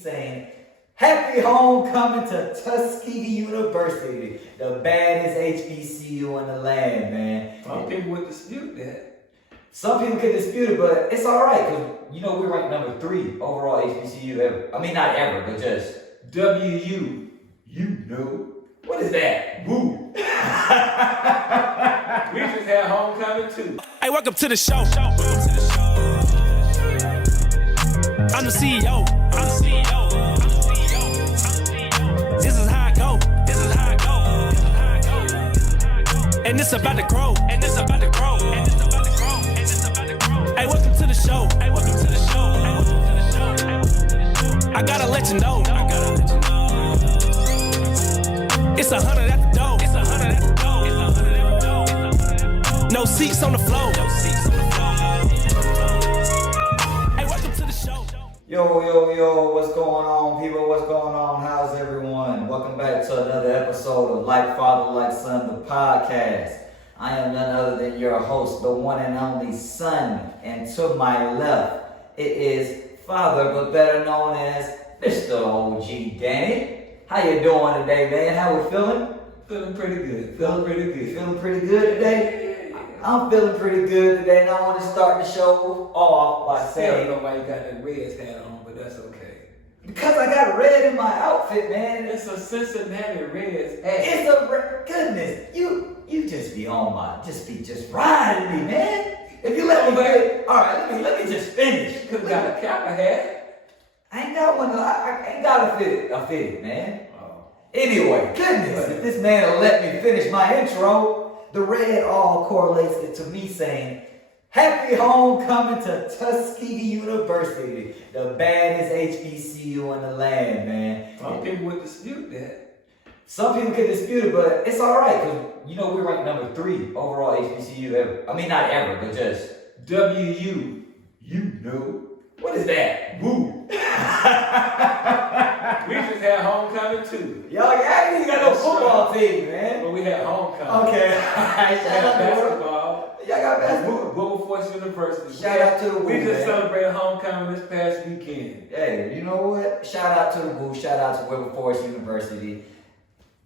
saying, happy homecoming to Tuskegee University, the baddest HBCU in the land, man. Some people would dispute that. Some people could dispute it, but it's all right, because, we're ranked number 3 overall HBCU ever. I mean, not ever, but just WU. What is that? Woo. We just had homecoming too. Hey, welcome to the show. I'm the CEO. This is how I go. And it's about to grow. Hey, welcome to the show. I gotta let you know. It's 100 at the door. No seats on the floor. Hey, welcome to the show. Yo, what's going on, people? What's going on? How's everyone? Welcome back to another episode of Like Father, Like Son, the podcast. I am none other than your host, the one and only son, and to my left, it is Father, but better known as Mr. OG Danny. How you doing today, man? How we feeling? Feeling pretty good. Feeling pretty good today? I'm feeling pretty good today, and I want to start the show off by saying... I don't know why you got that Reds hat on, but that's okay. Because I got red in my outfit, man. It's a Cincinnati Reds hat. It's a... Goodness, you just be on my... Just riding me, man. If you let me... Alright, let me just finish. You got a Kappa hat. I ain't got one. I ain't got a fitted, man. Anyway, goodness, if this man will let me finish my intro, the red all correlates it to me saying, happy homecoming to Tuskegee University, the baddest HBCU in the land, man. Some people would dispute that. Some people could dispute it, but it's all right, because, we're ranked number 3 overall HBCU ever. I mean, not ever, but just WU. What is that? Woo. We just had homecoming too. Y'all ain't got no football team, man. But we had homecoming. Okay. Basketball. Y'all got basketball. Wilberforce University. Shout out to the Woo, We just man. celebrated homecoming this past weekend. Hey, you know what? Shout out to the Woo. Shout out to Wilberforce University.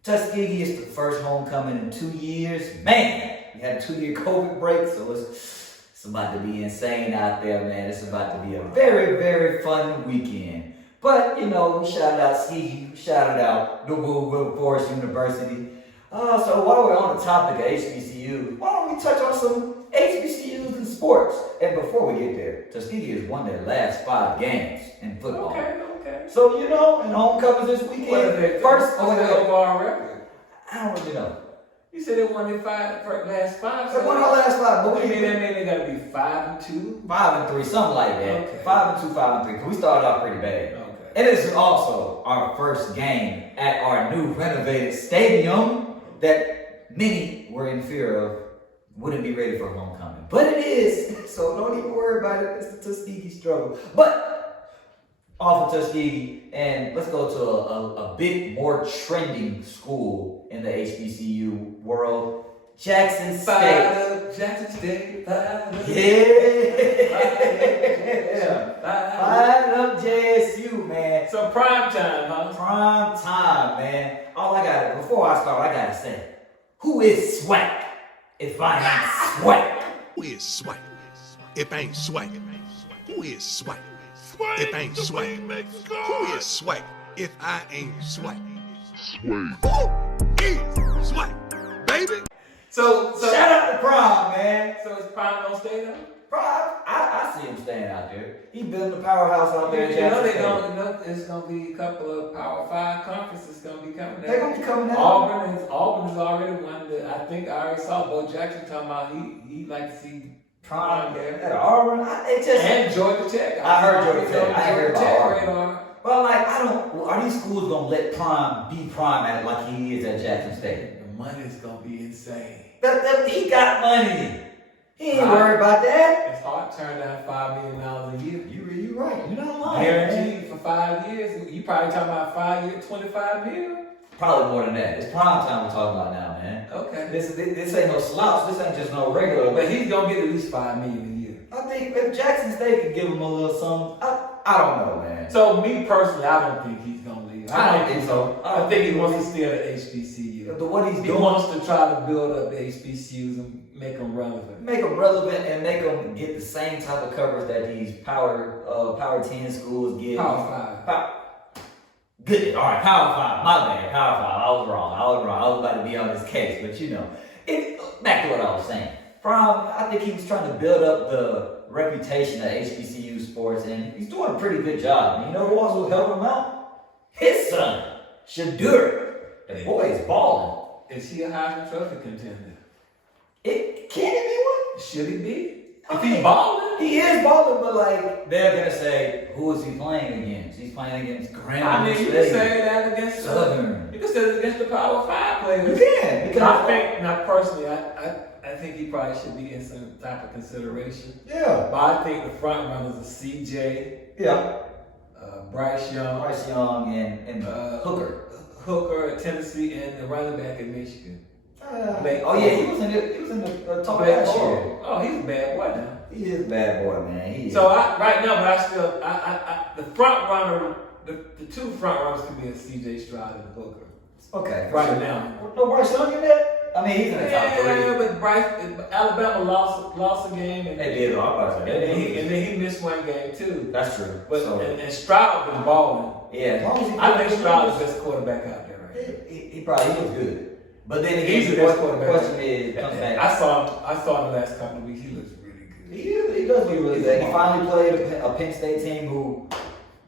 Tuskegee is the first homecoming in 2 years. Man, we had a 2-year COVID break, so it's about to be insane out there, man. It's about to be a very, very fun weekend. But, we shouted out Ski, we shouted out the Wilberforce University. So while we're on the topic of HBCU, why don't we touch on some HBCUs in sports? And before we get there, Tuskegee has won their last 5 games in football. Okay. So, in homecomings this weekend, What's their overall record? I don't really know. You said they won their last 5. They won our last 5, but that mean they gotta be 5-2? 5-3, something like that. Okay. 5-2, 5-3, because we started off pretty bad. Okay. And this is also our first game at our new renovated stadium that many were in fear of wouldn't be ready for homecoming. But it is, so don't even worry about it. It's the Tuskegee struggle. But off of Tuskegee, and let's go to a bit more trending school in the HBCU world, Jackson State. Jackson State. Fire up JSU, man. So prime time, huh? Prime time, man. Before I start, I gotta say, who is Swag? If I ain't Swag. Who is Swag? If ain't Swag. Who is Swag? If ain't Swag. Who is Swag? If I ain't Swag. Swag. Who is Swag? Baby. So shout out to Prime, man. So is Prime gonna stay there? Prime, I see him staying out there. He building a powerhouse out there in You know Jackson they State. don't. It's gonna be a couple of Power 5 conferences gonna be coming. They're gonna be coming out. Auburn is already one that I think I already saw Bo Jackson talking about. He like to see Prime there. At Auburn, And Georgia Tech. I heard Georgia Tech. I heard about Tech Auburn. radar. Well, are these schools gonna let Prime be Prime at like he is at Jackson State? The money's gonna be insane. He got money. He ain't worried about that. It's hard to turn down $5 million a year. You right. You're not lying. Guaranteed for 5 years. You probably talking about 5 years, $25 million. Probably more than that. It's prime time we're talking about now, man. Okay. This ain't no slouch. This ain't just no regular. But he's gonna get at least $5 million a year. I think if Jackson State could give him a little something, I don't know, man. So me personally, I don't think he's gonna leave. I don't think so. I think he wants to stay at HBCU. But what he's He doing, wants to try to build up the HBCUs and make them relevant. make them relevant and make them get the same type of coverage that these Power 10 schools get. Power 5. Good. All right, Power 5. My bad. Power 5. I was wrong. I was about to be on this case, but back to what I was saying. Prime, I think he was trying to build up the reputation of HBCU sports, and he's doing a pretty good job. And you know who also helped him out? His son, Shadur. The boy is balling. Is he a Heisman Trophy contender? Can it be one? Should he be? If Okay. he's balling? He is balling, but like they're gonna say, who is he playing against? He's playing against Graham. I mean, you can say that against Southern. You can say that against the Power 5 players. You can. Because I think, not personally, I think he probably should be in some type of consideration. Yeah. But I think the front runners are CJ, Yeah. Bryce Young, Bryce Young and Hooker at Tennessee, and the running back at Michigan. He was in the top Bad last boy. year. Oh, he's a bad boy now. He is a bad boy, man. He is. So right now, but I still, the front runner, the two front runners can be a CJ Stroud and Hooker. Okay. Right now. No Bryce Young in there? I mean, he's in the top Yeah, three. but Alabama lost a game, and They did. I'm about to say. then he missed one game too. That's true. But So, and Stroud was balling. yeah, as long as he I think Stroud is the best quarterback out there right now. he probably was good. But then again, He's the best quarterback. question is, comes back. I saw him the last couple of weeks. He looks really good. He does look really good. He finally played a Penn State team who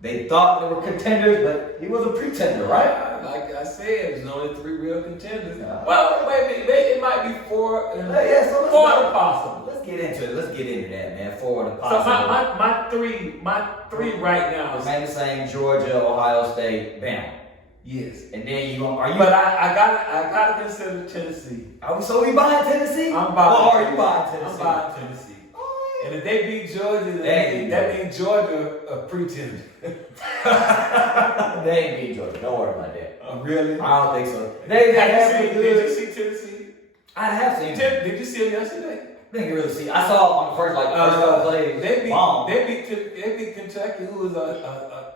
they thought they were contenders, but he was a pretender, right? Like I said, there's only 3 real contenders. Yeah. Well, maybe it might be 4. So let's Four impossible. Let's get into it. Let's get into that, man. Forward to So possible. my three right now is Remain the same: Georgia, Ohio State, Bama. yes. And then are you? But I gotta consider Tennessee. So we buying Tennessee? I'm buying. Or are you buying Tennessee? I'm buying Tennessee. Oh, And if they beat Georgia, Dang. that means Georgia a pretender. yeah. They ain't beat Georgia. Don't worry about that. Oh, really? I don't think so. They have been Did good. you see Tennessee? I have seen it. Did you see him yesterday? I didn't really see. I saw on the first couple plays. They beat Kentucky, who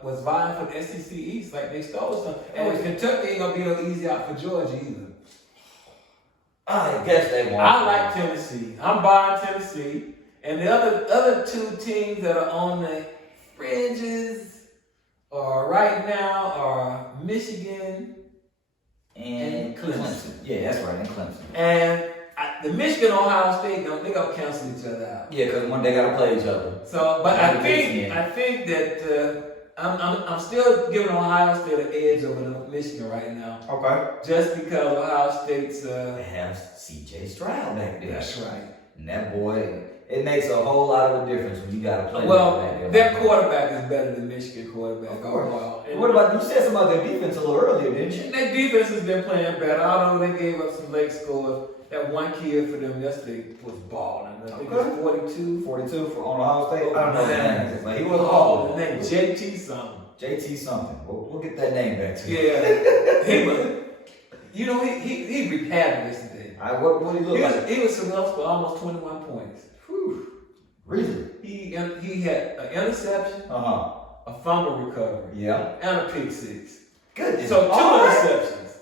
was vying for the SEC East, like they stole some. And Kentucky ain't gonna be no easy out for Georgia either. I guess they won't. I like Tennessee. I'm buying Tennessee, and the other 2 teams that are on the fringes right now are Michigan and Clemson. Yeah, that's right, and Clemson. and the Michigan Ohio State. They gonna cancel each other out. Yeah, because one they gotta play each other. So, but I think that I'm still giving Ohio State an edge over Michigan right now, Okay. just because Ohio State's. They have C.J. Stroud back there. That's right. And that boy, it makes a whole lot of a difference when you gotta play Well, back there. their quarterback is better than Michigan quarterback. Of course. overall. And What about, you said something about their defense a little earlier, didn't you? their defense has been playing better. Although they gave up some late scores. That one kid for them yesterday was balling. I think it was 42. 42 on Ohio State. I don't know Man. his name, but he was Oh, balling. the name JT something. JT something. We'll get that name back to you. Yeah, he was. You know, he wreaked havoc yesterday. What did he look like? He was successful for almost 21 points. Whew. Really? He had an interception, Uh-huh. a fumble recovery, Yeah. and a pick six. Good. So 2 All right. interceptions.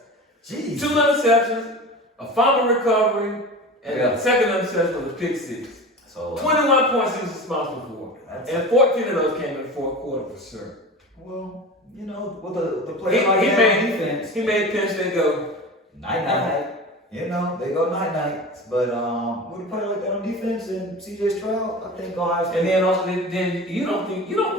Jeez. 2 interceptions, a fumble recovery, and Yeah. the second interception was a pick six. So 21 points he was responsible for. That's- And 14 of those came in the fourth quarter for sure. well, you know, with the He, player like he that on made defense, he made Penn State go. night. You know, they go night. But with a player like that on defense and C.J. Stroud, I think Ohio State. And then also then you don't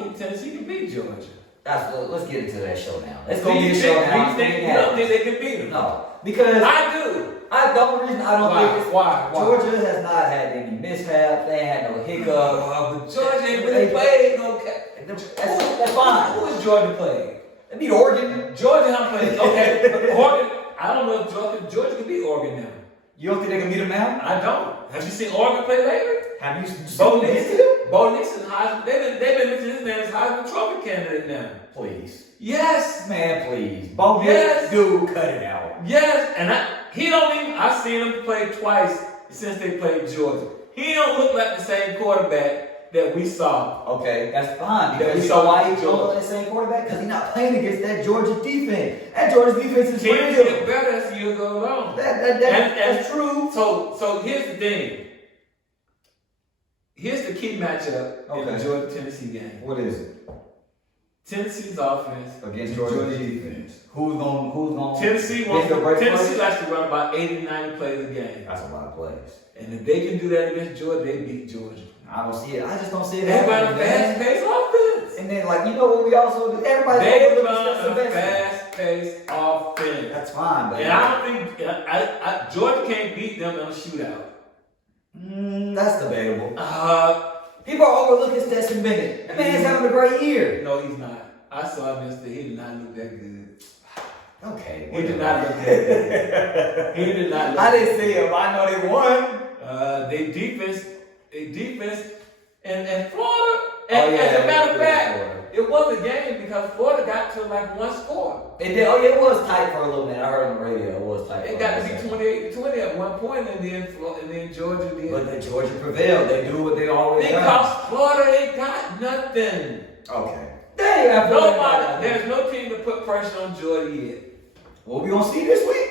think Tennessee can beat Georgia. Let's get into that show now. Let's go get a show now. You don't think they can beat them? No, because I do. the only reason I don't think it's Why? Georgia has not had any mishaps. They ain't had no hiccups. But Georgia ain't really played. That's fine. Who is Georgia playing? They beat Oregon. Georgia not playing. Okay, but Oregon. I don't know if Georgia can beat Oregon now. You don't think they can beat them now? I don't. Have you seen Oregon play lately? Have you Bo seen Nixon. this? Bo Nixon. They've been mentioning his name as Heisman Trophy candidate now. Please. Yes. Man, please. Bo Yes. Dude, cut it out. Yes, and he don't even. I've seen him play twice since they played Georgia. He don't look like the same quarterback that we saw. Okay, that's fine. That Because we you know saw why with he's going Georgia. that same quarterback? Because he's not playing against that Georgia defense. That Georgia defense is Teams real. get better as the year goes on. That's true. So here's the thing. Here's the key matchup in the Okay. Georgia-Tennessee game. What is it? Tennessee's offense Against Georgia's defense. Who's going Tennessee likes to run about 80, 90 plays a game. That's a lot of plays. And if they can do that against Georgia, they beat Georgia. I don't see it. I just don't see it They run a happening, man. fast-paced offense. And then, like, you know what we also do? Everybody They overlooks run Stetson a Bennett. fast-paced offense. That's fine, but And I don't think Georgia can't beat them in a shootout. That's debatable. Uh, People are overlooking Stetson Bennett. That man's having a great year. no, he's not. I saw him yesterday. He did not look that good. Okay. He did not look that good. He did not look I didn't see him. I know they won. They defense, and Florida. Oh, And yeah, as a matter of Florida. fact, it was a game because Florida got to like one score. It did. Oh, yeah, it was tight for a little minute. I heard on the radio it was tight. It for got a to be second. 28-20 at one point, and then Georgia did. But then Georgia prevailed. They do what they always do. Because Florida ain't got nothing. Okay. Damn. Nobody. There's no team to put pressure on Georgia yet. What we gonna see this week?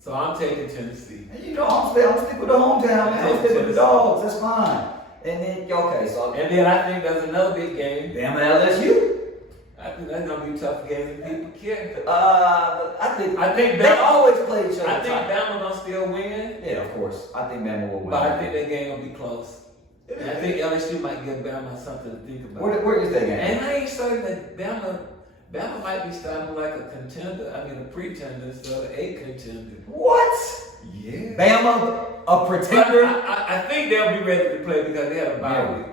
So I'm taking Tennessee. And you know, I'm stick with the hometown, man. I'm stick with the dogs. That's fine. And then, okay, so And then I think there's another big game. Bama LSU. I think that's gonna be a tough game and people care. I think they Bama- always play each other. I think tight. Bama gonna still win, Yeah, of course. I think Bama will win. but I think that game gonna be close. And I think LSU might give Bama something to think about. Where is that game? And I ain't certain that Bama might be starting like a contender. I mean a pretender instead of a contender. What? Yeah. Bama, a But pretender? I think they'll be ready to play because they had a bye Yeah. week.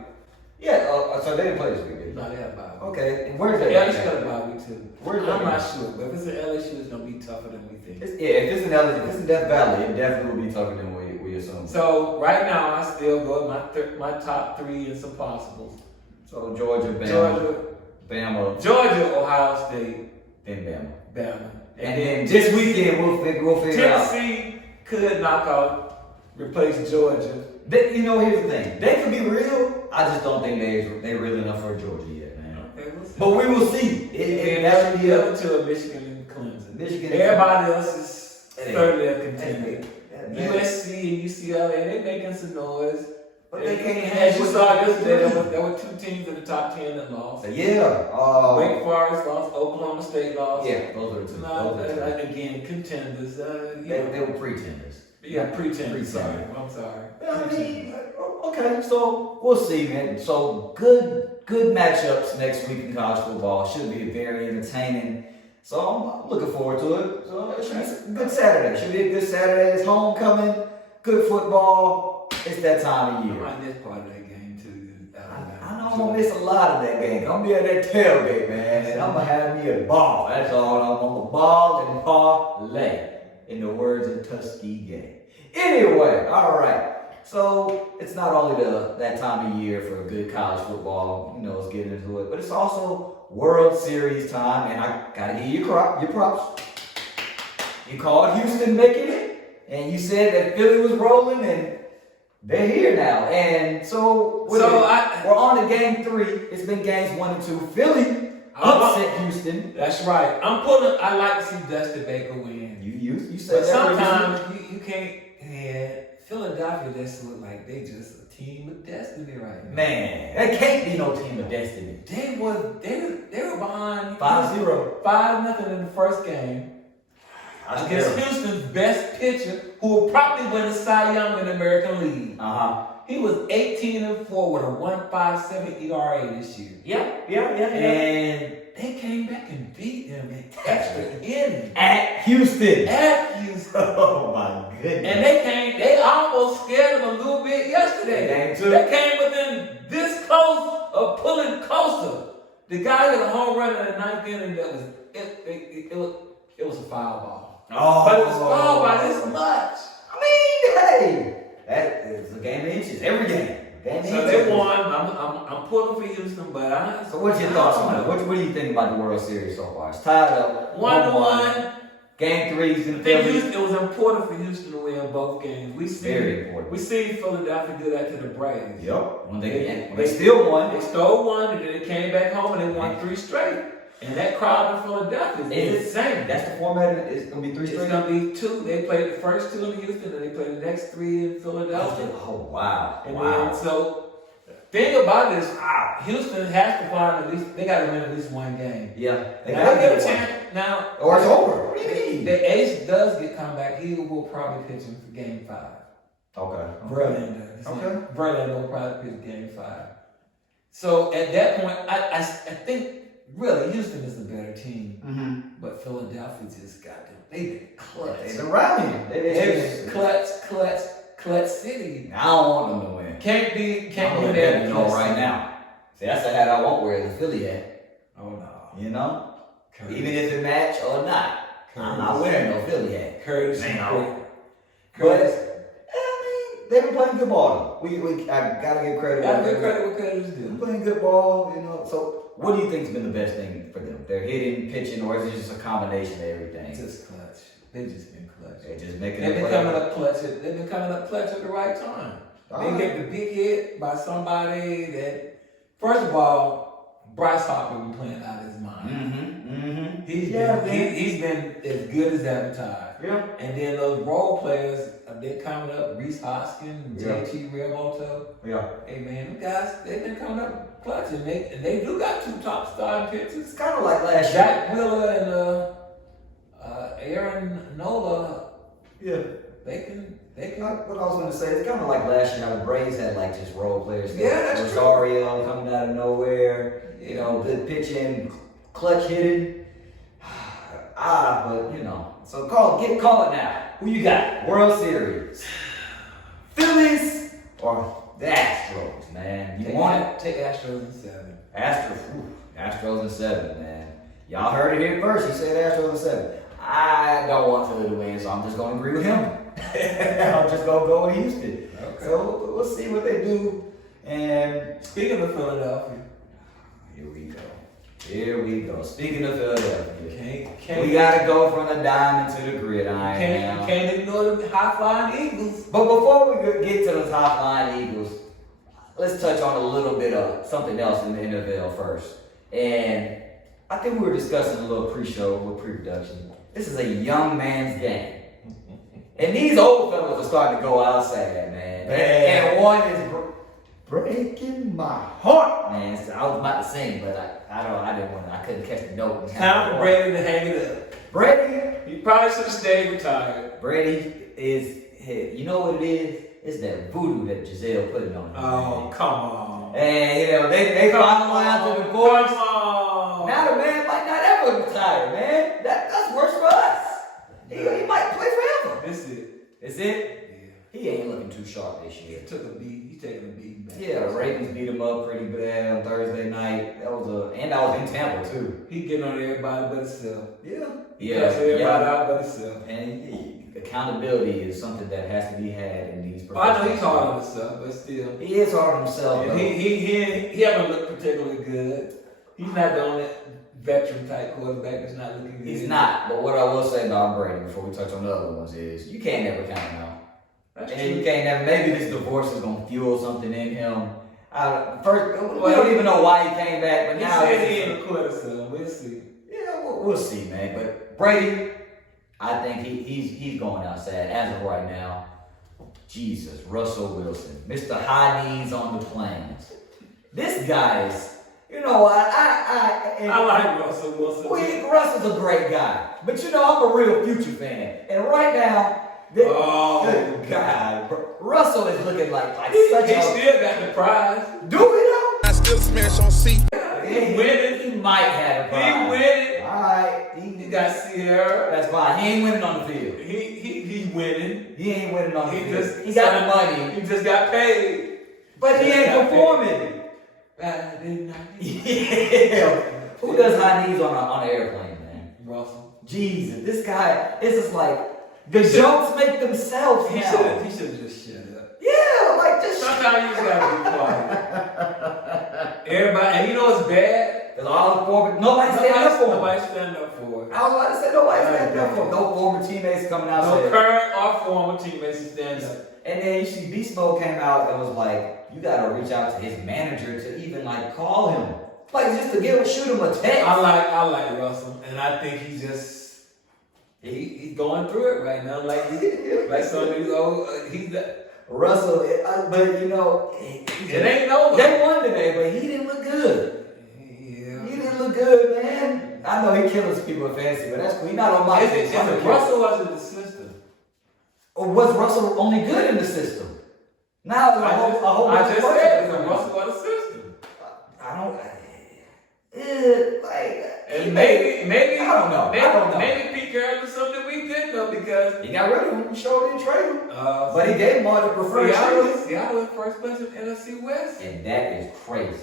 Yeah, so they didn't play this week, did they? No, they had a bye week. Okay, and where's that LSU game? got a bye week too. Where's I'm that not game? sure, but if it's an LSU, it's gonna be tougher than we think. Yeah, if it's in LSU, if it's in Death Valley, it definitely will be tougher than we assume. So right now, I still go with my top three and some possibles. So Georgia, Bama, Bama, Georgia, Ohio State, then Bama. Bama, And then this weekend we'll figure out. Tennessee could knock out, replace Georgia. You know, here's the thing. They could be real. I just don't think they real enough for Georgia yet, man. Okay, we'll see. But we will see. And That should be the a other two are Michigan and Clemson. Michigan and Everybody else is Hey. thirdly a contender. Hey. USC and UCLA, they making some noise. But they can't As you hang saw with yesterday, three. there were two teams in the top 10 that lost. Yeah. Wake Forest lost, Oklahoma State lost. Yeah, those are the two. No, Those are the two. and again, contenders. They were pretenders. Yeah, pretenders. Sorry, Pretenders. I'm sorry. I mean, okay, so we'll see, man. So good matchups next week in college football. Should be very entertaining. So I'm looking forward to it. So it should be a good Saturday. Should be a good Saturday. It's homecoming. Good football. It's that time of year. I missed part of that game too. I know I'm gonna miss a lot of that game. I'm gonna be at that tailgate, man, and I'm gonna have me a ball. That's all. I'm gonna ball and parlay, in the words of Tuskegee game. Anyway, all right. So it's not only that time of year for good college football. You know, let's get into it, but it's also World Series time, and I gotta give you your props. You called Houston making it, and you said that Philly was rolling, and they're here now. And so we're on to game 3. It's been games 1 and 2. Philly upset Houston. That's right. I like to see Dusty Baker win. You said But that. sometimes you can't. Yeah, Philadelphia just look like they just a team of destiny right now. Man, that can't be no team of destiny. They were behind 5-0. 5-0 in the first game against Houston's best pitcher, who will probably win a Cy Young in the American League. He was 18-4 with a 1.57 ERA this year. Yeah. And they came back and beat him in extra innings. At Houston. Oh my goodness. And they almost scared him a little bit yesterday. Game 2. They came within this close of pulling Costa. The guy hit a home run in the 9th inning that was it was a foul ball. But it was foul by this much. I mean, hey, that is a game of inches. Every game. So they won. I'm pulling for Houston, but So what's your thoughts on it? What do you think about the World Series so far? It's tied up 1-1. Game 3 is gonna It Philly. was important for Houston to win both games. Very important. We see Philadelphia do that to the Braves. Yep. When they still won. They stole one, and then they came back home and they won 3 straight. And that crowd in Philadelphia is insane. That's the format. It's gonna be 3 straight. It's gonna be 2. They played the first 2 in Houston, and they played the next 3 in Philadelphia. Oh wow! And wow. then, so thing about this, Houston has to find at least. They got to win at least one game. Yeah. They Now, gotta they get get a one. chance now. Or it's over. What do you mean? The ace does get come back. He will probably pitch him for game 5. Okay. Verlander. Okay. Verlander will probably pitch game 5. So at that point, I think really Houston is the better team. Mm-hmm. But Philadelphia just got them. They've been clutch. They've been rallying. They've been clutch city. I don't want them to win. Can't I'm win that. you know right now. See, that's the hat I won't wear the Philly hat. Oh no. You know? Curtis. Even if it match or not. I'm not wearing no Philly hat. Curtis. Man, Curtis. But I mean, they've been playing good ball. I gotta give credit. Gotta give credit what credit is They're due. playing good ball, you know. So what do you think's been the best thing for them? They're hitting, pitching, or is it just a combination of everything? Just clutch. They've just been clutch. They're just making They've it been play. coming up clutch. They've been coming up clutch at the right time. They get the big hit by somebody that, first of all, Bryce Harper been playing out of his mind. Mm-hmm. He's been as good as advertised. Yeah. And then those role players, they're coming up. Reese Hoskins, JT Realmuto. Yeah. Hey man, them guys, they've been coming up clutch, and they do got 2 top starting pitchers. It's kind of like last year. Jack Wheeler and Aaron Nola. Yeah. They can. What I was going to say, it's kind of like last year how the Braves had like just role players. Yeah, that's Rosario coming out of nowhere. Yeah. You know, good pitching, clutch hitting. But you know, so call it now. Who you got? World Series, Phillies or the Astros, man? You want it? Take Astros in 7. Astros in 7, man. Y'all heard it here first. He said Astros in 7. I don't want Philly to win, so I'm just going to agree with him. I'm just going to go with Houston. Okay. So we'll see what they do. And Speaking of Philadelphia, here we go. Speaking of Philadelphia, we can't got to go from the diamond to the gridiron. you can't ignore the high flying Eagles. But before we get to the top line Eagles, let's touch on a little bit of something else in the NFL first. And I think we were discussing a little pre-show with pre-production. This is a young man's game. And these old fellas are starting to go outside, man. And one is breaking my heart, man. So I was about to sing, but I couldn't catch the note. Time for Brady to hang it up. Brady? He probably should have stayed retired. Brady is, you know what it is? It's that voodoo that Giselle put it on him. Oh, man. come on. And, you know, they finalized the divorce. Come on. Now the man might not ever retire, man. That's worse for us. He might play forever. That's it. That's it? Yeah. He ain't looking too sharp this year. He took a beat. He's taking a beat back. Yeah, the Ravens beat him up pretty bad on Thursday night. And I was in Tampa too. He getting on everybody but himself. Yeah. Cuss everybody out but himself. And accountability is something that has to be had in these Oh, I know he's professions. hard on himself, but still. He is hard on himself. Yeah, though. he haven't looked particularly good. He's not the only veteran type quarterback that's not looking good. He's not. But what I will say about Brady before we touch on the other ones is you can't never count him out. That's And true. you can't never. Maybe this divorce is gonna fuel something in him. First, we don't even know why he came back, but He now said he ain't a quitter, so we'll see. yeah, we'll see, man. But Brady, I think he's going outside as of right now. Jesus, Russell Wilson, Mr. High Knees on the Plains. This guy is, you know what? I like Russell Wilson. Russell's a great guy, but you know I'm a real Future fan, and right now, good God, Russell is looking like He such a. still got the prize. Do we though? I still smash on C. He winning. He might have a prize. He winning. All right, He got Sierra. that's fine. He ain't winning on the field. He winning. He ain't winning on the He field. just He got the money, He just got paid. but he ain't performing. Yeah. Who does high knees on an airplane, man? Russell. Jesus, this guy, it's just like the jokes make themselves He count. should have just shut up. Yeah, like just Sometimes you just gotta be quiet. Everybody, and you know what's bad? Because all the former, nobody standing up for him. Nobody standing up for it. I was about to say nobody standing up for him. No former teammates coming out. No current or former teammates standing up. And then you see Beast Mode came out and was like, you gotta reach out to his manager to even like call him. Like just to shoot him a text. I like Russell, and I think he's going through it right now. Like some of these old Russell, but you know, it ain't over. They won today, but he didn't look good. Yeah. He didn't look good, man. I know he kills people in fantasy, but that's cool. He's not on my team. Is it Russell or is it the system? Or was Russell only good in the system? Now I just said it's a Russell or the system. I don't. And maybe I don't know. Maybe Pete Carroll is something we didn't know because He got rid of him. He sure didn't trade him. but He gave him all the preferred trade. Seattle is first place in NFC West. And that is crazy.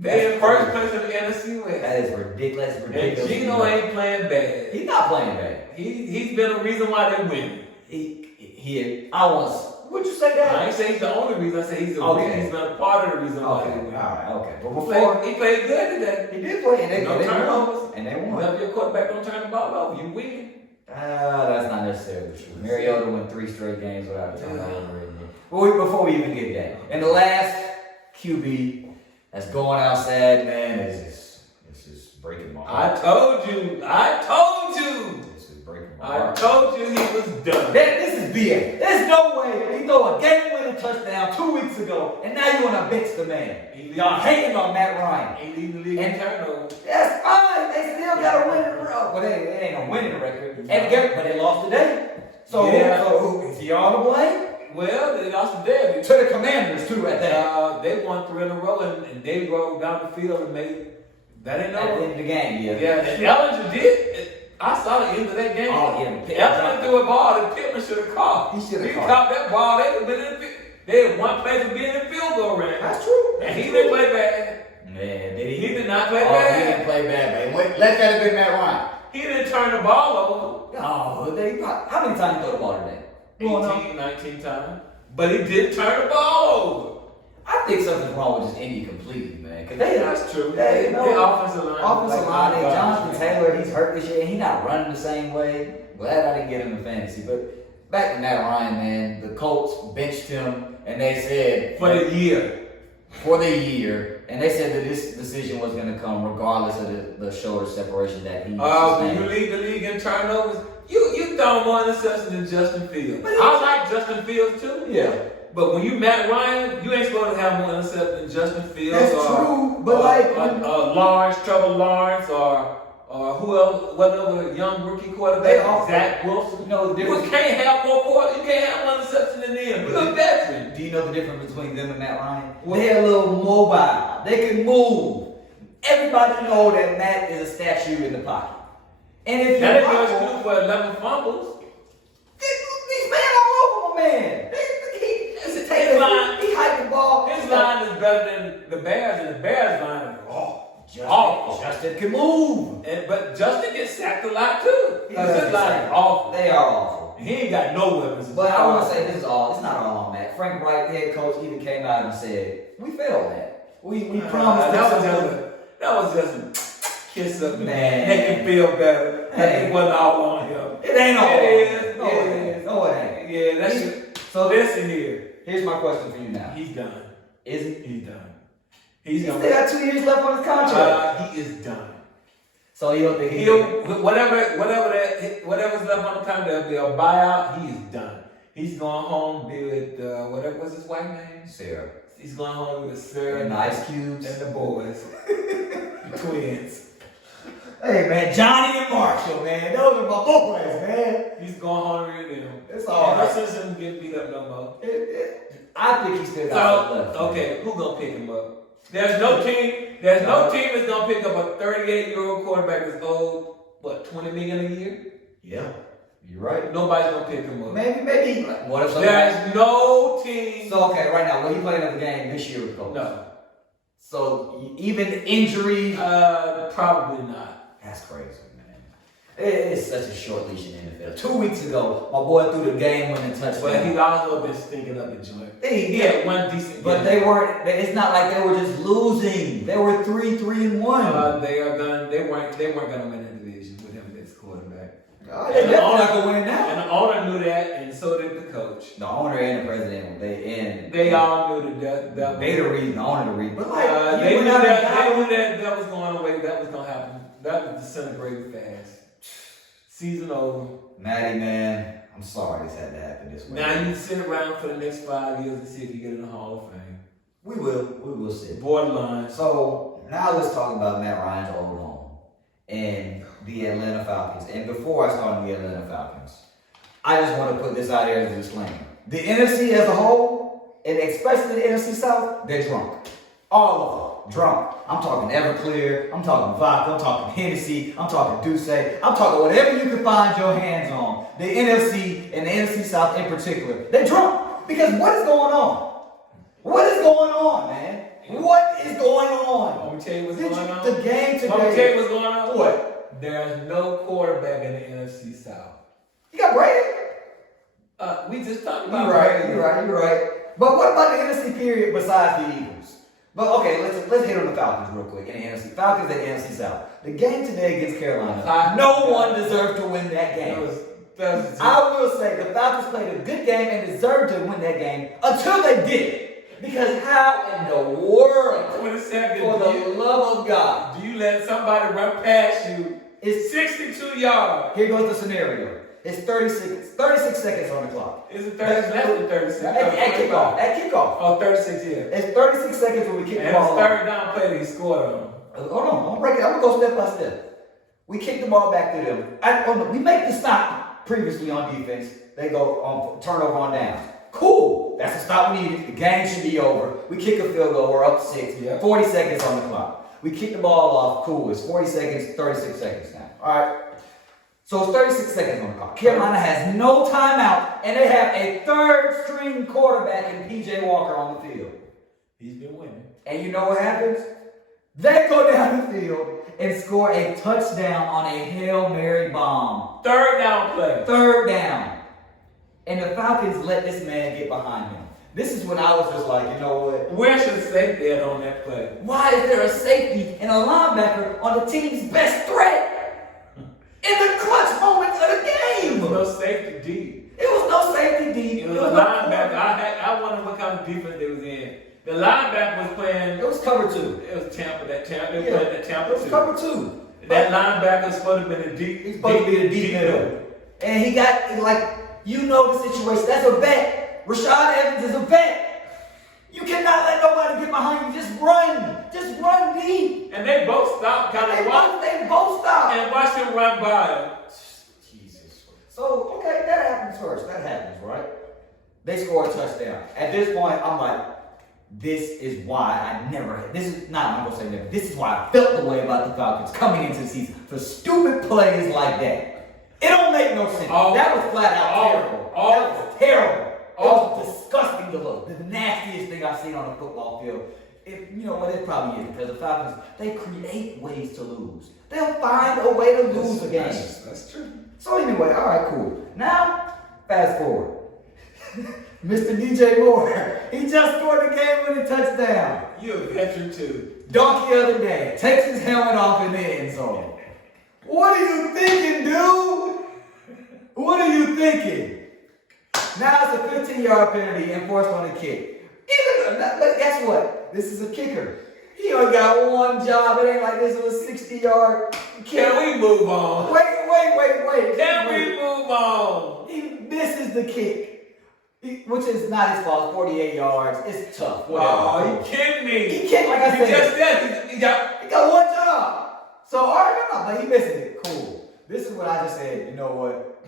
They're in first place in the NFC West. That is ridiculous. And Gino ain't playing bad. He's not playing bad. He's been a reason why they're winning. Would you say that? I ain't say he's the only reason. I say he's the Okay. reason. He's been a part of the reason why Okay. they win. Alright, okay. But before He played good today. he did play, and they No won. turnovers. And they won. Whenever your quarterback don't turn the ball over, you win. That's not necessarily true. Mariota won 3 straight games without a turnover. Before we even get that, and the last QB that's going outside, man, it's just breaking my heart. I told you. This is breaking my I heart. told you he was done. This is BS. There's no way he threw a game-winning touchdown 2 weeks ago, and now you want to bench the man. Y'all hating on Matt Ryan. He leading the league in turnovers. That's fine. They still got a winning record. Well, it ain't a winning record. But they lost today. So, Yeah. so is he all to blame? Well, they lost the derby. To the Commanders, too, at that. They won 3 in a row, and they rolled down the field and made that ain't At the no. end of the game, yeah. Yeah, and Ellinger did. I saw the end of that game. Oh, yeah. Ellinger threw a ball that Pittman should have caught. He should have caught. caught that ball. They would have been in the field. They had one play for being in the field goal range. That's true. And he didn't play bad. Man, did He did not play He bad. didn't play bad, man. Let that have been Matt Ryan. He didn't turn the ball over. Oh, how many times you throw the ball today? 18, 19 times. But he did turn the ball over. I think something's wrong with just Indy completely, man. Cause That's true. They offensive line. Offensive line, Jonathan Taylor, he's hurt this year, and he's not running the same way. Glad I didn't get him in fantasy. But back to Matt Ryan, man, the Colts benched him, and they said For the year. And they said that this decision was going to come regardless of the shoulder separation that he When you lead the league in turnovers, you throw more interceptions than Justin Fields. I like Justin Fields too. Yeah. But when you Matt Ryan, you ain't supposed to have more interceptions than Justin Fields. That's true, but Trevor Lawrence, or who else? Whatever young rookie quarterback, Zach Wilson. You know the You difference. can't have more quarterbacks. You can't have more interceptions than them. You're a veteran. Do you know the difference between them and Matt Ryan? They're a little mobile. They can move. Everybody know that Matt is a statue in the pocket. And if That you ain't no excuse for 11 fumbles. these men all over my man. He hyped the ball. His line is better than the Bears, and the Bears line is awful. Justin can move. But Justin gets sacked a lot too. He Because does his get line sacked. is awful. They are awful. He ain't got no weapons. But I want to say it's not all on Matt. Frank Wright, head coach, even came out and said, we failed that. We promised that was just a kiss up, Man. Make him feel better. Hey. It wasn't all on him. It ain't all. It is. No, it is. No, it ain't. Yeah, that's it. So Listen here. Here's my question for you now. He's done. Is he? He's done. He's He done. still got 2 years left on his contract. He is done. So you don't think Whatever's left on the contract, there'll be a buyout. He is done. He's going home be with what's his wife name? Sarah. He's going home with Sarah And the Ice Cubes. and the boys, the twins. Hey man, Johnny and Marshall, man. Those are my boys, man. He's going home with them. It's all And right. no sense in him getting beat up no more. I think he still got left. Okay, who gonna pick him up? There's no team that's gonna pick up a 38-year-old quarterback that's owed, $20 million a year? Yeah, you're right. Nobody's gonna pick him up. Maybe. What if There's no team. So okay, right now, will he play another game this year with Colts? No. So even injury. Probably not. That's crazy, man. It's such a short leash in the NFL. 2 weeks ago, my boy threw the game-winning touchdown. But he also been stinking up the joint. He had one decent but game. they weren't. It's not like they were just losing. They were 3-1. They weren't gonna win that division with him as quarterback. They're definitely not gonna win now. And the owner knew that, and so did the coach. The owner and the president, they all knew that. They the reason, the owner the reason. But like, they knew that was going away. That was gonna happen. That was disintegrating fast. Season over. Matty, man, I'm sorry this had to happen this way. Now you sit around for the next 5 years and see if you get in the Hall of Fame. We will see. Borderline. So now let's talk about Matt Ryan's old home and the Atlanta Falcons. And before I start on the Atlanta Falcons, I just want to put this out there as a disclaimer. The NFC as a whole, and especially the NFC South, they're drunk. All of them, drunk. I'm talking Everclear, I'm talking vodka, I'm talking Hennessy, I'm talking Douce, I'm talking whatever you can find your hands on. The NFC and the NFC South in particular, they're drunk. Because what is going on? What is going on, man? What is going on? Let me tell you what's going on. The game today. Let me tell you what's going on. What? There's no quarterback in the NFC South. You got Brady? We just talked about You're right. But what about the NFC period besides the Eagles? But okay, let's hit on the Falcons real quick. In the NFC, Falcons and the NFC South. The game today against Carolina. No one deserved to win that game. I will say the Falcons played a good game and deserved to win that game until they did. Because how in the world, 20 seconds, for the love of God, do you let somebody run past you? It's 62 yards. Here goes the scenario. It's 36 seconds on the clock. Is it 30? Less than 36. At kickoff. Oh, 36, yeah. It's 36 seconds when we kick the ball. And it's third down play that he scored on. Hold on, I'm gonna go step by step. We kick the ball back to them. We make the stop previously on defense. They go on turnover on downs. Cool. That's the stop we needed. The game should be over. We kick a field goal. We're up 6. Yeah. 40 seconds on the clock. We kick the ball off. Cool. It's 40 seconds, 36 seconds now. All right. So it's 36 seconds on the clock. Carolina has no timeout, and they have a third-string quarterback in P.J. Walker on the field. He's been winning. And you know what happens? They go down the field and score a touchdown on a Hail Mary bomb. Third down play. Third down. And the Falcons let this man get behind him. This is when I was just like, you know what? Where should safety at on that play? Why is there a safety and a linebacker on the team's best threat in the clutch moments of the game? There was no safety deep. It was no safety deep. It was a linebacker. I wonder what kind of defense they was in. The linebacker was playing. It was cover 2. It was Tampa. They playing that Tampa 2. It was cover 2. That linebacker was supposed to be in the deep. He's supposed to be the deep middle. And he got, like, you know the situation. That's a vet. Rashad Evans is a vet. You cannot let nobody get behind you. Just run. Just run deep. And they both stopped. They both stopped. And watch him run by. Jesus. So, okay, that happens first. That happens, right? They score a touchdown. At this point, I'm like, this is why I never, I'm not going to say never. This is why I felt the way about the Falcons coming into the season. For stupid plays like that. It don't make no sense. That was flat out terrible. That was terrible. It was disgusting to look. The nastiest thing I've seen on a football field. You know what? It probably is because the Falcons, they create ways to lose. They'll find a way to lose a game. That's true. So anyway, all right, cool. Now, fast forward. Mr. DJ Moore, he just scored the game-winning touchdown. You're a veteran too. Donkey the other day takes his helmet off in the end zone. What are you thinking, dude? What are you thinking? Now it's a 15-yard penalty enforced on the kick. But guess what? This is a kicker. He only got one job. It ain't like this was a 60-yard kick. Can we move on? Wait. Can we move on? He misses the kick, which is not his fault. 48 yards. It's tough. Whatever. Oh, you kidding me? He kicked, like I said. He just said he got one job. So, all right, but he missing it. Cool. This is what I just said. You know what?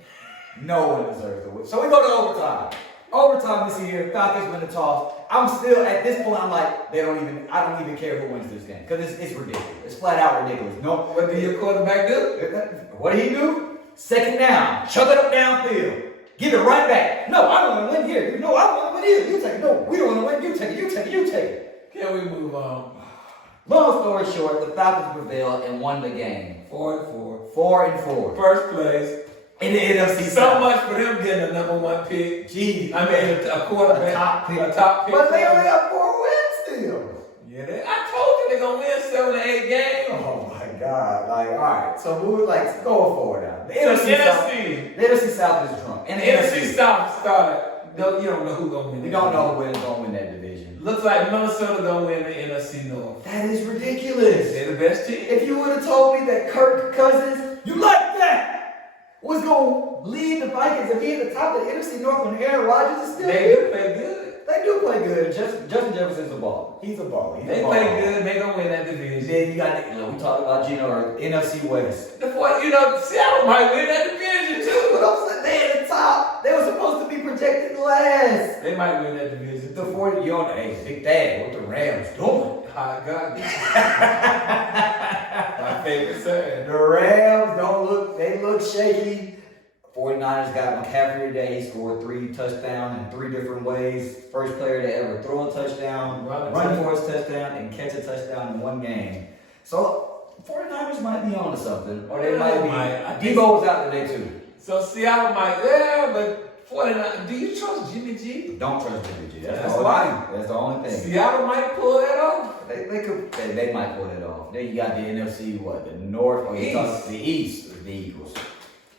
No one deserves to win. So we go to overtime. Overtime this year, Falcons win the toss. I'm still, at this point, I'm like, I don't even care who wins this game. Because it's ridiculous. It's flat out ridiculous. No, what did your quarterback do? What did he do? Second down. Chuck it up downfield. Give it right back. No, I don't want to win here. No, I don't want to win here. You take it. No, we don't want to win. You take it. Can we move on? Long story short, the Falcons prevailed and won the game. 4-4. 4-4. First place. In the NFC So South. much for them getting a number one pick. Jeez. I mean, a quarterback. A top pick. A top pick. But they only got 4 wins still. Yeah, I told you they're going to win 7 or 8 games. Oh my God. Like, all right. So who like going forward now? The So NFC South. NFC. The NFC South is drunk. And The NFC South started. No, you don't know who's going to win. We don't know who's going to win that division. Looks like Minnesota going to win the NFC North. That is ridiculous. They're the best team. If you would have told me that Kirk Cousins, you like that, was going to lead the Vikings and be at the top of the NFC North when Aaron Rodgers is still They here. do play good. They do play good. Justin Jefferson's a baller. He's a baller. They play good. They going to win that division. Then you got, we talked about Gino or NFC West. Seattle might win that division too. But I'm saying they at the top. They were supposed to be projected last. They might win that division. The 40, you on the Big Dad, what the Rams doing? Hot God. My favorite saying. The Rams they look shaky. 49ers got McCaffrey today. He scored 3 touchdowns in 3 different ways. First player to ever throw a touchdown, run for a touchdown, and catch a touchdown in one game. So 49ers might be on to something. Or they might be. Debo was out today too. So Seattle might, but 49. Do you trust Jimmy G? Don't trust Jimmy G. That's why. That's the only thing. Seattle might pull that off. They might pull it off. Then you got the NFC, the North, or the East, the Eagles.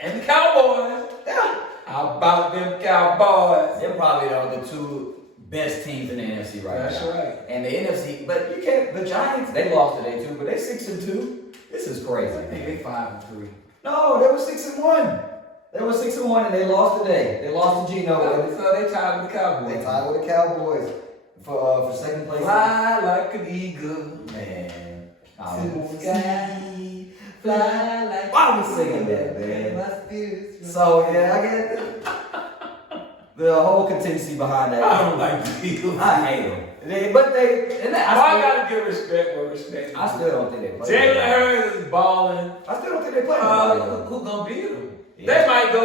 And the Cowboys. Yeah. How about them Cowboys? They're probably the 2 best teams in the NFC right now. That's right. And the NFC, but you can't. The Giants, they lost today too, but they're 6-2. This is crazy. I think they 5-3. No, they were 6-1. They were 6-1 and they lost today. They lost to Gino. So they tied with the Cowboys. They tied with the Cowboys for second place. Fly like an eagle. Man. To the sky. Fly like Why are we singing that, man? So yeah, I get the whole contingency behind that. I don't like the Eagles. I hate them. I gotta give respect where respect. I still don't think they play. Jalen Hurts is balling. I still don't think they play. Who gonna beat them? Yeah. They might go.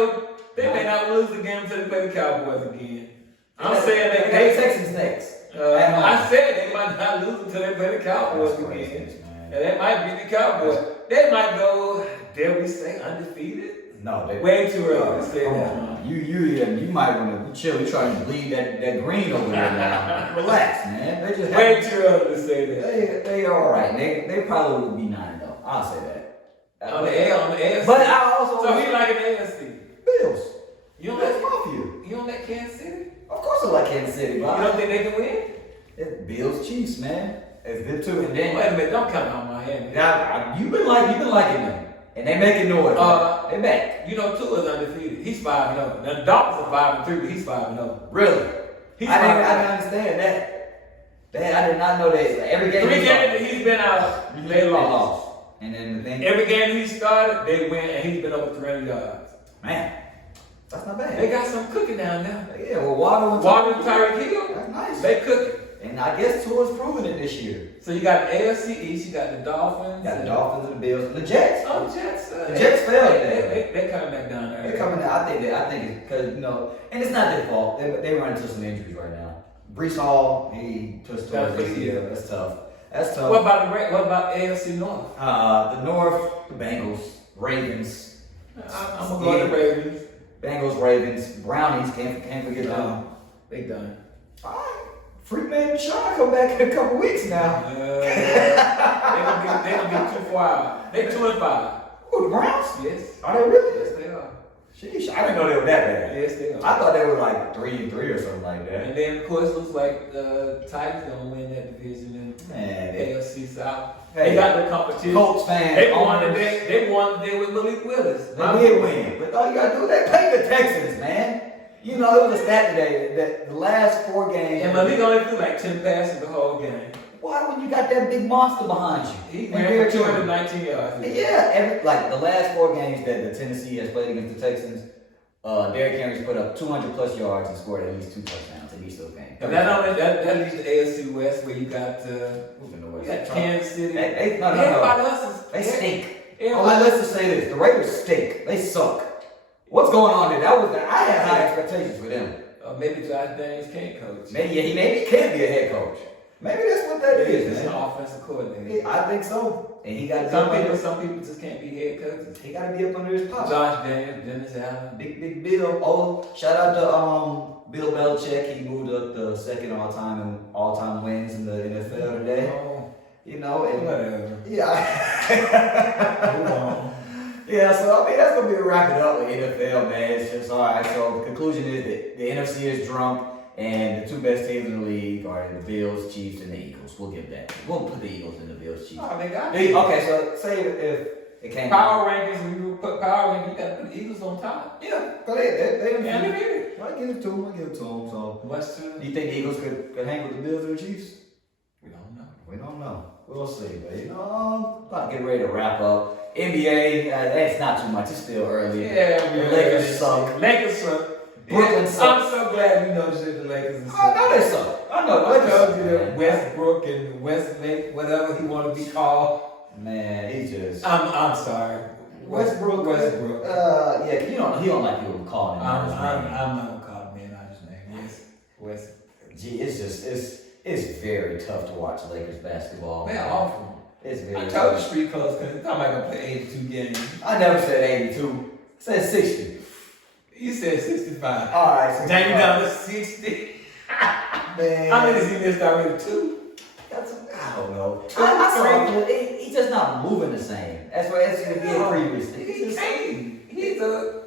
They may not lose the game until they play the Cowboys again. I'm saying they play Texans next. I said they might not lose until they play the Cowboys again. And they might beat the Cowboys. They might go, dare we say, undefeated? No, they way too early to say that. You might want to chill. You're trying to bleed that green over there now. Relax, man. They just way too early to say that. They are all right. They probably would be 9-0. I'll say that. On the AFC. But I also so we like an AFC. Bills. You don't Bills like you. You don't like Kansas City? Of course I like Kansas City. But you don't think they can win? It's Bills Chiefs, man. It's good too. And then wait a minute, don't count out Miami. You've been liking them. And they making noise. They back. You know, Tua is undefeated. He's 5-0. Now the Dolphins are 5-3, but he's 5-0. Really? I didn't understand that. I did not know that. Like, every game 3 games that he's been out, they lost. And then the thing. Every game he started, they win, and he's been over 300 yards. Man, that's not bad. They got some cooking down there. Yeah, well, Waddle and Tyreek Hill. That's nice. They cooking. And I guess Tua's proving it this year. So you got the AFC East, you got the Dolphins. You got the Dolphins and the Bills and the Jets. Oh, Jets. The Jets failed there. They coming back down there. They're coming down. I think it's because, and it's not their fault. They run into some injuries right now. Brees Hall, he touched towards this year. That's tough. What about AFC North? The North, the Bengals, Ravens. I'm gonna go with the Ravens. Bengals, Ravens, Brownies. Can't forget them. They done. All right. Freakman Sean come back in a couple weeks now. They gonna be too far out. They 2-5. Who, the Browns? Yes. Are they really? Yes, they are. Sheesh, I didn't know they were that bad. Yes, they are. I thought they were like 3-3 or something like that. And then, of course, it looks like the Titans gonna win that division in AFC South. Hey, they got the competition. Colts fans. They won today with Malik Willis. They did win, but all you gotta do is they played the Texans, man. You know, it was a stat today that the last 4 games. And Malik only threw like 10 passes the whole game. Why when you got that big monster behind you? He ran for 219 yards. Yeah, like the last 4 games that the Tennessee has played against the Texans, Derrick Henry's put up 200 plus yards and scored at least 2 touchdowns in each of those games. And that leads to AFC West where you got Kansas City. Everybody else they stink. Let's just say this: the Raiders stink. They suck. What's going on there? I had high expectations for them. Maybe Josh Daniels can't coach. Maybe he can't be a head coach. Maybe that's what that is, He's an man. offensive coordinator. I think so. And he got Some people just can't be head coaches. He got to be up under his pop. Josh Daniels, Dennis Allen. Big Bill. Oh, shout out to Bill Belichick. He moved up the second all-time wins in the NFL today. Oh, You know, and whatever. yeah. Move on. Yeah, so I mean that's gonna be a wrap it up with NFL, man. It's just all right. So the conclusion is that the NFC is drunk, and the two best teams in the league are the Bills, Chiefs, and the Eagles. We'll give that. We'll put the Eagles in the Bills, Chiefs. Oh, they got Okay, so say if it came power rankings. When you put power rankings, you got to put the Eagles on top. yeah, but they Yeah, they did it. I give it to them. So, What's do you think the Eagles could hang with the Bills or the Chiefs? We don't know. We don't know. We'll see. But you know, about to get ready to wrap up. NBA, that's not too much. It's still early. Yeah, the Lakers suck. Lakers suck. Brooklyn I'm sucks. so glad you know shit the Lakers. I know they suck. I know. I Lakers told suck, you man. that Westbrook and Westlake, whatever he want to be called. Man, he just. I'm sorry. Westbrook. Yeah, he don't like people calling him. I'm his not name. gonna call him man. I just name West. Gee, it's very tough to watch Lakers basketball. Man, awful. It's very I told tough. you street clothes because I'm not gonna play 82 games. I never said 82. I said 60. You said 65. All right. So Now you down to 60. Man. How many has he missed already? 2? I don't know. I saw him. He's just not moving the same. That's what he did previously. He can't. He's a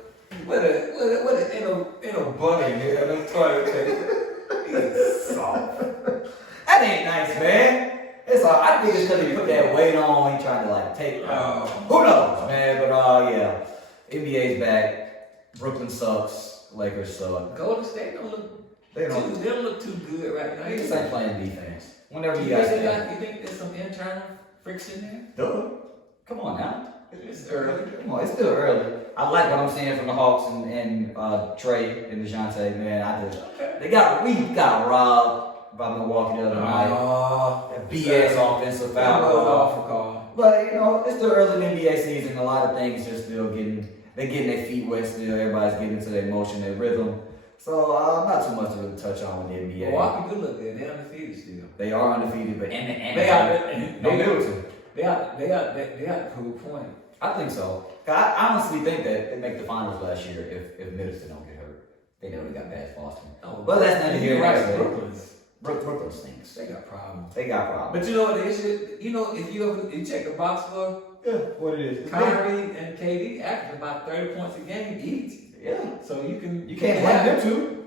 what in a bunny here. I'm toilet paper. He's soft. That ain't nice, man. It's like, I think it's because he put that weight on. He trying to like take. Who knows, man? But yeah, NBA's back. Brooklyn sucks. Lakers suck. Golden State don't look. They don't look too good right now. They just ain't playing defense. Whenever You you guys think there's some internal friction there? duh. Come on now. It's early. Come on, it's still early. I like what I'm seeing from the Hawks and Trey and DeJounte, man. We got robbed by Milwaukee the other night. That BS offensive foul. But you know, it's still early in the NBA season. A lot of things are still getting their feet wet still. Everybody's getting into their motion, their rhythm. So not too much to touch on with the NBA. Milwaukee do look good. They're undefeated still. They are undefeated, but they got to prove a point. I think so. I honestly think that they make the finals last year if Middleton don't get hurt. They never got past Boston. But that's not You're here. right. Brooklyn stinks. They got problems. But But you know what the issue is? You know, if you check the box score, yeah, what it is. Kyrie and KD average about 30 points a game each. Yeah. So you You can't blame them two.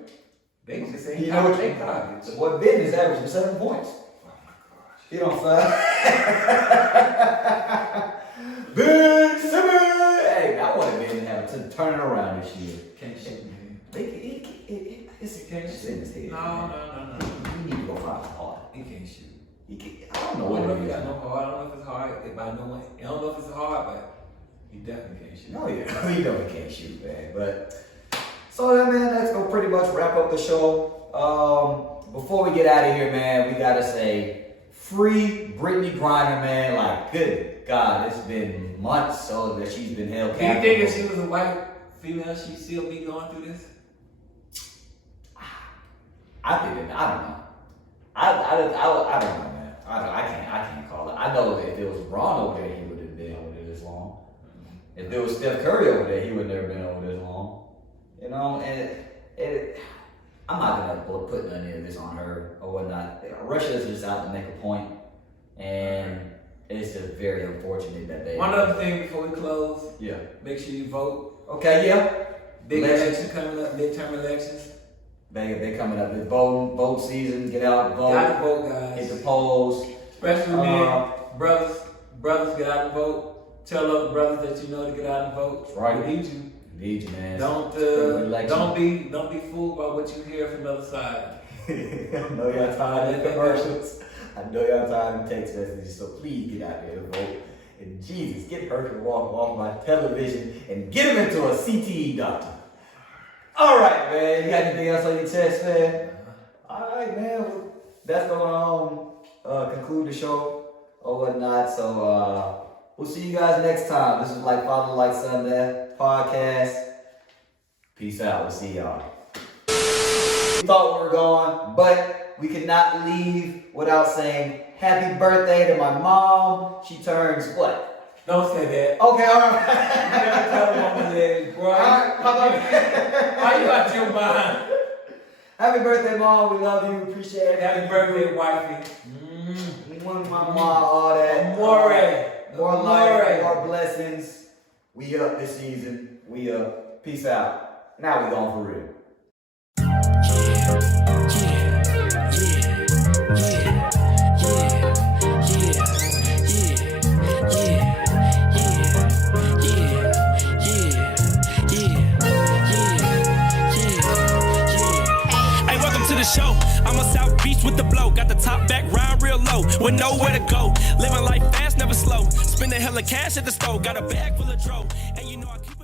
They just say You know what they garbage. What Ben is averaging 7 points. Oh my gosh. He don't find. Ben Simmons! Hey, I want Ben to have to turn it around this year. Can't shoot, man. It's Can't in shoot. his head. No. You need to go find a hard. He can't shoot. I don't know I don't know what if it he is. got no hard. I don't know if it's hard. I don't know if it's hard, but he definitely can't shoot. No, yeah, he definitely can't shoot, man. But so yeah, man, that's gonna pretty much wrap up the show. Before we get out of here, man, we gotta say free Brittany Griner, man. Like, good God, it's been months so that she's been held Do you captive. think if she was a white female, she'd still be going through this? I don't know. I don't know, man. I can't call it. I know that if it was Braun over there, he would have been over there this long. If there was Steph Curry over there, he would have never been over this long. You know, and I'm not gonna put none of this on her or whatnot. Russia is just out to make a point, and it's just very unfortunate that they. One other thing before we close. Yeah. Make sure you vote. Okay. Yeah. Big election coming up. Midterm elections. They coming up. It's vote season. Get out, vote. Gotta vote, guys. Hit the polls. Especially men, brothers, get out and vote. Tell other brothers that you know to get out and vote. Right. We need you. Need you, man. Don't be fooled by what you hear from the other side. I know y'all tired of the commercials. I know y'all tired of text messages. So please get out there and vote. And Jesus, get Herschel Walker off my television and get him into a CTE doctor. All right, man. You got anything else on your chest, man? All right, man. Well, that's going to conclude the show or whatnot. So we'll see you guys next time. This is Like Father, Like Son there podcast. Peace out. We'll see y'all. We thought we were gone, but we could not leave without saying happy birthday to my mom. She turns what? Don't say that. Okay, all You right. never tell a woman that, boy. All right, Why you out your mind? Happy birthday, mom. We love you. Appreciate it. Happy birthday, wifey. One mama, all that. More life, more blessings. We up this season. We up. Peace out. Now we going for real. Hey, welcome to the show. I'm a South Beach with the blow. Got the top back, ride real low. With nowhere to go. Living life fast, never slow. Spend a hella cash at the store. Got a bag full of dro. And you know I keep it.